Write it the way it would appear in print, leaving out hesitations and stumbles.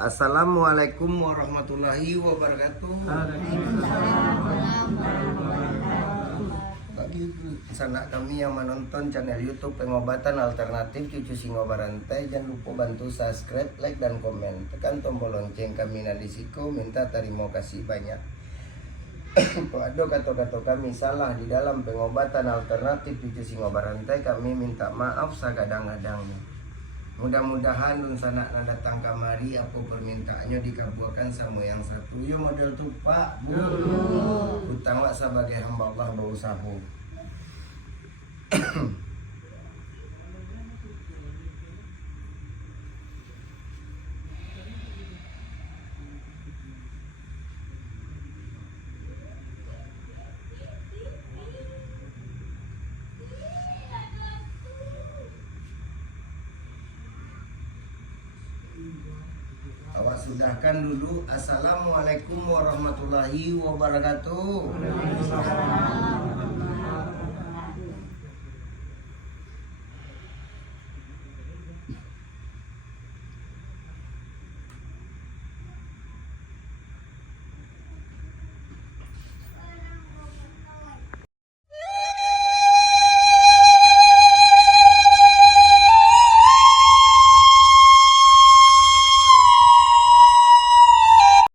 Assalamualaikum warahmatullahi wabarakatuh. Bagi sanak kami yang menonton channel YouTube Pengobatan Alternatif Cucu Singo Barantai, jangan lupa bantu subscribe, like dan komen. Tekan tombol lonceng kami nadisiko, minta terima kasih banyak. Kalau ada kata-kata kami salah di dalam pengobatan alternatif Cucu Singo Barantai, kami minta maaf sagadang-gadangnya. Mudah-mudahan dun sanak na datang kamari apa permintaannya dikabulkan sama yang satu. Yo model tu Pak, Bu. Utang wak sebagai hamba Allah berusaha. Awak sudahkan dulu. Assalamualaikum warahmatullahi wabarakatuh.